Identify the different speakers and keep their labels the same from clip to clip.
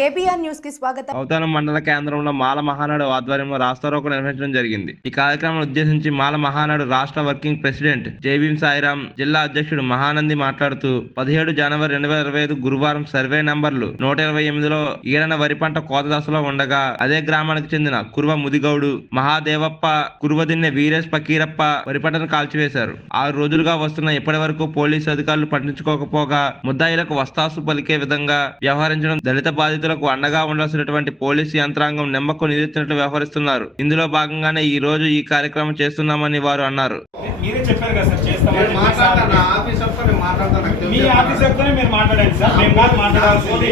Speaker 1: KBR న్యూస్కి స్వాగతం.
Speaker 2: అవతారం మండల కేంద్రంలో మాల మహానాడు ఆధ్వర్యంలో రాస్తారోకో నిర్వహించడం జరిగింది. ఈ కార్యక్రమం ఉద్దేశించి మాల మహానాడు రాష్ట్ర వర్కింగ్ ప్రెసిడెంట్ జేబీం సాయిరాం జిల్లా అధ్యక్షుడు మహానంది మాట్లాడుతూ పదిహేడు జనవరి రెండు వేల ఇరవై ఐదు గురువారం సర్వే నంబర్లు నూట ఇరవై ఎనిమిదిలో ఈరన వరి పంట కోత దశలో ఉండగా అదే గ్రామానికి చెందిన కురువ ముదిగౌడు మహాదేవప్ప కురువదిన్నె వీరేష్ పకీరప్ప వరి పంటను కాల్చివేశారు. ఆరు రోజులుగా వస్తున్న ఇప్పటి వరకు పోలీసు అధికారులు పట్టించుకోకపోగా ముద్దాయిలకు వస్తాసు పలికే విధంగా వ్యవహరించడం దళిత బాధితులకు అండగా ఉండాల్సినటువంటి పోలీసు యంత్రాంగం నిమ్మకు నిలిచినట్లు వ్యవహరిస్తున్నారు. ఇందులో భాగంగానే ఈ రోజు ఈ కార్యక్రమం చేస్తున్నామని వారు అన్నారు.
Speaker 3: మీరే చెప్పారు కదా సార్ చేస్తామని.
Speaker 4: ఆఫీసర్తో
Speaker 3: మీ
Speaker 4: తెలియదు.
Speaker 3: ఆఫీసర్తోనే మీరు మాట్లాడండి సార్. మేము కాదు మాట్లాడాల్సింది.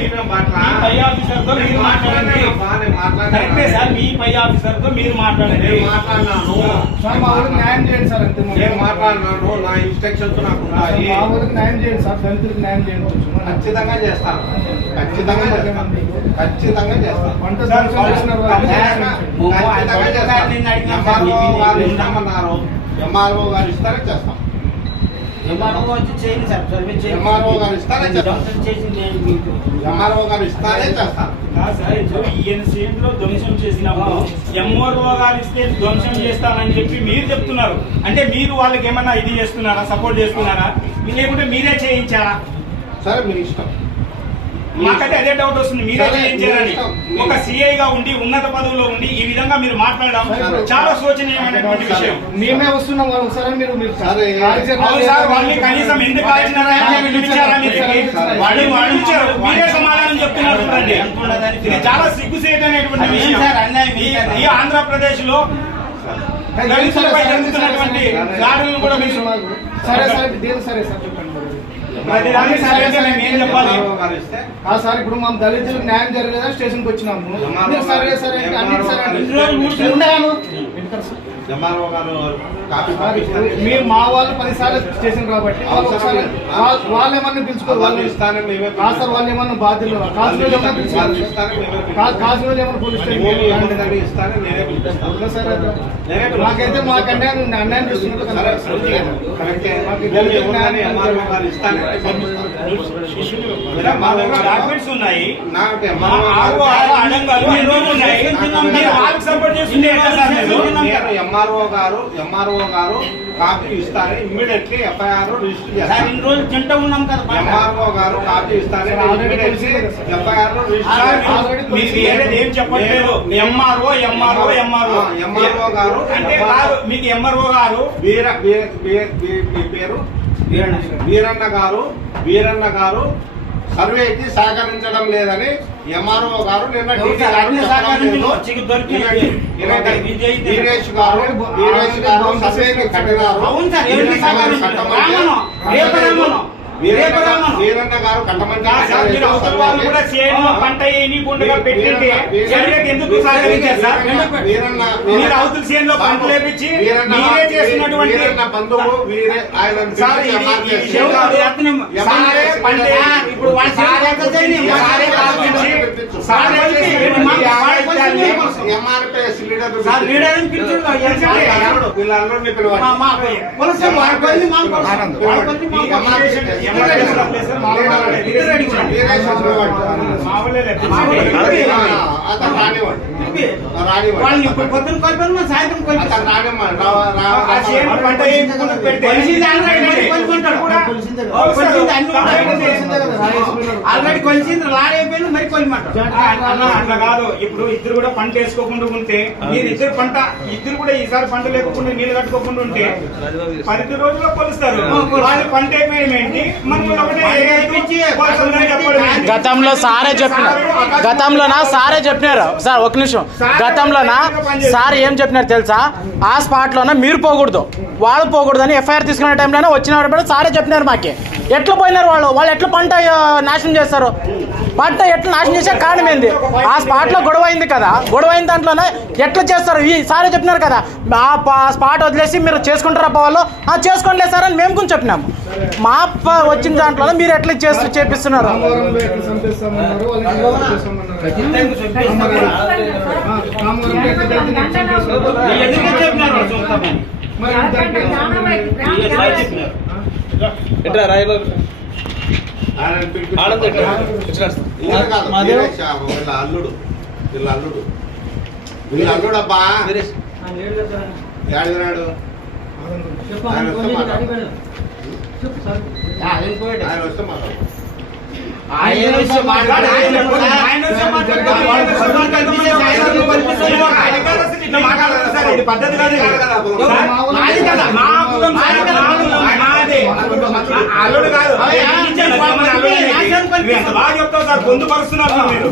Speaker 3: పై ఆఫీసర్తో మీరు మాట్లాడండి. కరెక్టే సార్ మీ పై ఆఫీసర్తో మీరు మాట్లాడండి.
Speaker 4: నేను మాట్లాడినాను
Speaker 5: సార్ మా ఊరికి న్యాయం చేయండి సార్ అంతే
Speaker 4: నేను మాట్లాడినాను నా ఇన్స్ట్రక్షన్స్ నాకు ఉన్నాయి
Speaker 5: మా ఊరికి న్యాయం చేయండి సార్ దళితులకు న్యాయం చేయండి.
Speaker 4: ఖచ్చితంగా చేస్తాను. ఖచ్చితంగా ఖచ్చితంగా చేస్తాను. ఖచ్చితంగా. చేస్తాను. ఎంఆర్ఓ గారు ఇస్తామన్నారు. ఎంఆర్ఓ గారు ఇస్తారే చేస్తాం.
Speaker 6: ఎంఆర్ఓ వచ్చి చేయండి సార్. సర్వే చేయండి.
Speaker 4: ఎంఆర్ఓ గారు
Speaker 6: ధ్వంసం చేసింది నేను మీకు.
Speaker 4: ఎంఆర్ఓ గారు
Speaker 3: లో ధ్వంసం చేసినప్పుడు గారు ఇస్తే ధ్వంసం చేస్తానని చెప్పి మీరు చెప్తున్నారు. అంటే మీరు వాళ్ళకి ఏమన్నా ఇది చేస్తున్నారా సపోర్ట్ చేస్తున్నారా? లేకుంటే మీరే చేయించారా?
Speaker 4: సరే మీ ఇష్టం.
Speaker 3: మాకైతే అదే డౌట్ వస్తుంది. మీరే
Speaker 4: మీ ఇష్టం.
Speaker 3: ఒక సిఐ గా ఉండి ఉన్నత పదవిలో ఉండి ఈ విధంగా మీరు మాట్లాడడం. చాలా శోచనీయమైనటువంటి విషయం.
Speaker 5: మేమే వస్తున్నాం వాళ్ళు ఒకసారి మీరు మీరు
Speaker 4: సరే.
Speaker 5: కాల్చే-
Speaker 3: అవును సార్ వాళ్ళని కనీసం ఎందుకు కాల్చినారా మీరు? వాళ్ళు వాళ్ళు ఇచ్చారు. మీరే సమాధానం చెప్తున్నారు చూడండి. ఇది చాలా సిగ్గుసేట్ అనేటువంటి విషయం. ఈ- ఆంధ్రప్రదేశ్లో దళితులపై జరుగుతున్నటువంటి దాడులను కూడా మీరు
Speaker 5: సరే సార్ దేని సరే సార్ చెప్పండి.
Speaker 3: సరే
Speaker 5: ఇప్పుడు మా దళితులకు న్యాయం జరగలేదా? స్టేషన్కి వచ్చినాము సరే సరే అంటే అన్నిటి మీరు మా వాళ్ళు పదిసార్లు స్టేషన్ కాబట్టి వాళ్ళు ఏమన్నా పిలుచుకోరు
Speaker 4: వాళ్ళు
Speaker 5: ఏమన్నా బాధ్యులు కాదు ఏమన్నా పిలుచుకోరు కాదు ఏమన్నా పోలీస్ స్టేషన్. మాకైతే మాకంటే అన్యాయం
Speaker 3: దగ్గర డాక్యుమెంట్స్ అడంగాలు ఉన్నాయి సపోర్ట్
Speaker 4: ఎంఆర్ఓ గారు ఎంఆర్ఓ గారు కాపీ ఇస్తారని ఇమ్మీడియట్లీ ఎఫ్ఐఆర్ రిజిస్టర్
Speaker 6: ఇన్ని రోజులు ఉన్నాం కదా.
Speaker 4: ఎంఆర్ఓ గారు కాపీ ఇస్తారని ఇమ్మీడియట్లీ. ఎఫ్ఐఆర్
Speaker 3: సార్,
Speaker 4: రిజిస్టర్
Speaker 3: మీరు- మీరు వేరేది ఏం చెప్పట్లేదు ఎంఆర్ఓ ఎంఆర్ఓ ఎంఆర్ఓ
Speaker 4: గారు.
Speaker 3: అంటే మీకు ఎంఆర్ఓ గారు
Speaker 4: వీర- మీ పేరు వీరన్న గారు వీరన్న గారు సర్వేకి సహకరించడం లేదని ఎంఆర్ఓ గారు నిన్న? గారు సర్వేకి కట్టినారు.
Speaker 3: పంట వేయనీకుండా పెట్టింటే ఎందుకు సహకరించారు సార్ మీరు అవతల చేనులో మీరే పంటే
Speaker 6: ఇప్పుడు వాళ్ళ చేనులో ఎంత చేయని? మా
Speaker 3: సారే కాల్పించి సారే చేసినటువంటి
Speaker 6: ఎవరు?
Speaker 4: వీళ్ళందరినీ పిలవాలి
Speaker 6: పొద్దున సాయంత్రం ఆల్రెడీ కొలిసింది రాడైపోయింది మరి
Speaker 3: కొలిమాట అట్లా కాదు ఇప్పుడు ఇద్దరు కూడా పంట వేసుకోకుండా ఉంటే మీరు ఇద్దరు పంట ఇద్దరు కూడా ఈసారి పంట లేకుండా నీళ్ళు కట్టుకోకుండా ఉంటే పది రోజుల్లో కొలుస్తారు వాళ్ళు పంట అయిపోయింది మనం ఒకటే
Speaker 7: గతంలో సారే చెప్పినారు. గతంలోనా? సారే చెప్పినారు? సార్ ఒక నిమిషం. గతంలోనా? సార్ ఏం చెప్పినారు తెలుసా? ఆ స్పాట్లోన మీరు పోకూడదు. వాళ్ళు పోకూడదు అని ఎఫ్ఐఆర్ తీసుకునే టైంలోనే వచ్చిన సారే చెప్పినారు మాకే. ఎట్లా పోయినారు వాళ్ళు? వాళ్ళు ఎట్లా పంట నాశనం చేస్తారు? పంట ఎట్లా నాశనం చేసే కారణం ఏంది? ఆ స్పాట్లో గొడవ అయింది కదా. గొడవ అయిన దాంట్లోనే ఎట్లా చేస్తారు? ఈ సారే చెప్పినారు కదా. ఆ స్పాట్ వదిలేసి మీరు చేసుకుంటారా వాళ్ళు? ఆ చేసుకోండి సార్ అని మేము కొంచెం చెప్పినాము. మా ప- వచ్చిన దాంట్లో మీరు ఎట్లా చేస్తూ చేపిస్తున్నారు?
Speaker 4: అల్లుడు వీళ్ళ అల్లుడు వీళ్ళ అల్లుడు అబ్బా వస్తే మాట్లాడు. ఆయన మాట్లాడు
Speaker 6: ఆయన మాట్లాడు,
Speaker 3: పద్ధతి అల్లుడు కాదు. ఎంత బాగా చెప్తావు సార్ పొందుపరుస్తున్నారు మీరు.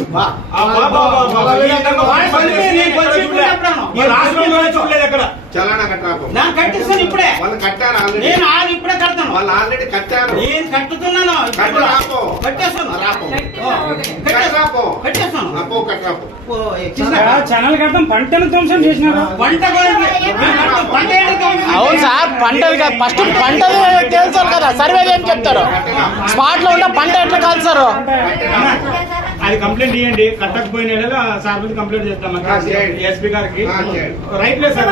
Speaker 3: ఈ రాష్ట్రంలోనే చూడలేదు
Speaker 4: చలానా
Speaker 6: ఇప్పుడే
Speaker 4: వాళ్ళు కట్టారు ఆల్రెడీ
Speaker 6: నేను
Speaker 4: ఆల్రెడీ కట్టారు.
Speaker 6: నేను కట్టుతున్నాను.
Speaker 4: కట్టు రాపో.
Speaker 6: కట్టేస్తాను.
Speaker 4: రాపో.
Speaker 6: ఓ,
Speaker 4: కట్టరాపో
Speaker 6: కట్టేస్తాను.
Speaker 4: రాపో. కట్టరాపో
Speaker 6: ఓ, ఎక్కిస్తా.
Speaker 3: ఛానల్ కడతాం పంటను ధ్వంసం చేసినారు?
Speaker 7: అవును సార్ పంటది కాదు ఫస్ట్ పంటది తెలుసాలి కదా సర్వేది ఏం చెప్తారు? స్పాట్లో ఉన్న పంట ఎట్లా కాల్చారు?
Speaker 3: అది కంప్లైంట్ ఇవ్వండి కట్టకపోయిన సార్ మీద కంప్లైంట్ చేస్తాం. ఎస్పీ గారికి. రైట్ లేదు సార్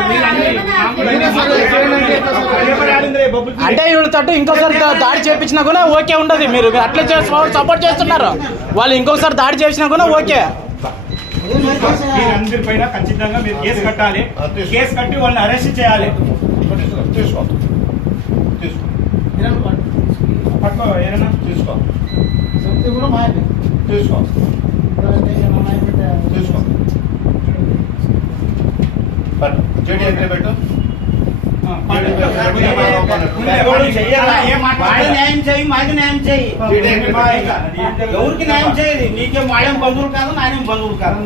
Speaker 5: అంటే
Speaker 7: వీళ్ళ తట్టు ఇంకోసారి దాడి చేపించినా కూడా ఓకే ఉండదు మీరు అట్లా సపోర్ట్ చేస్తున్నారు వాళ్ళు ఇంకొకసారి దాడి చేసినా కూడా ఓకే
Speaker 3: అందరి పైన ఖచ్చితంగా మీరు కేసు కట్టాలి కేసు కట్టి వాళ్ళని అరెస్ట్ చేయాలి
Speaker 4: తీసుకో తీసుకో
Speaker 3: పట్టుకో ఏదైనా
Speaker 4: తీసుకో తీసుకో పట్టు చెడి ఎక్కడ పెట్టు?
Speaker 6: న్యాయం చేయి మాది న్యాయం చేయి ఎవరికి న్యాయం చేయదు నీకేం వాళ్ళేం బంధువులు కాదు నానేం బంధువులు కాదు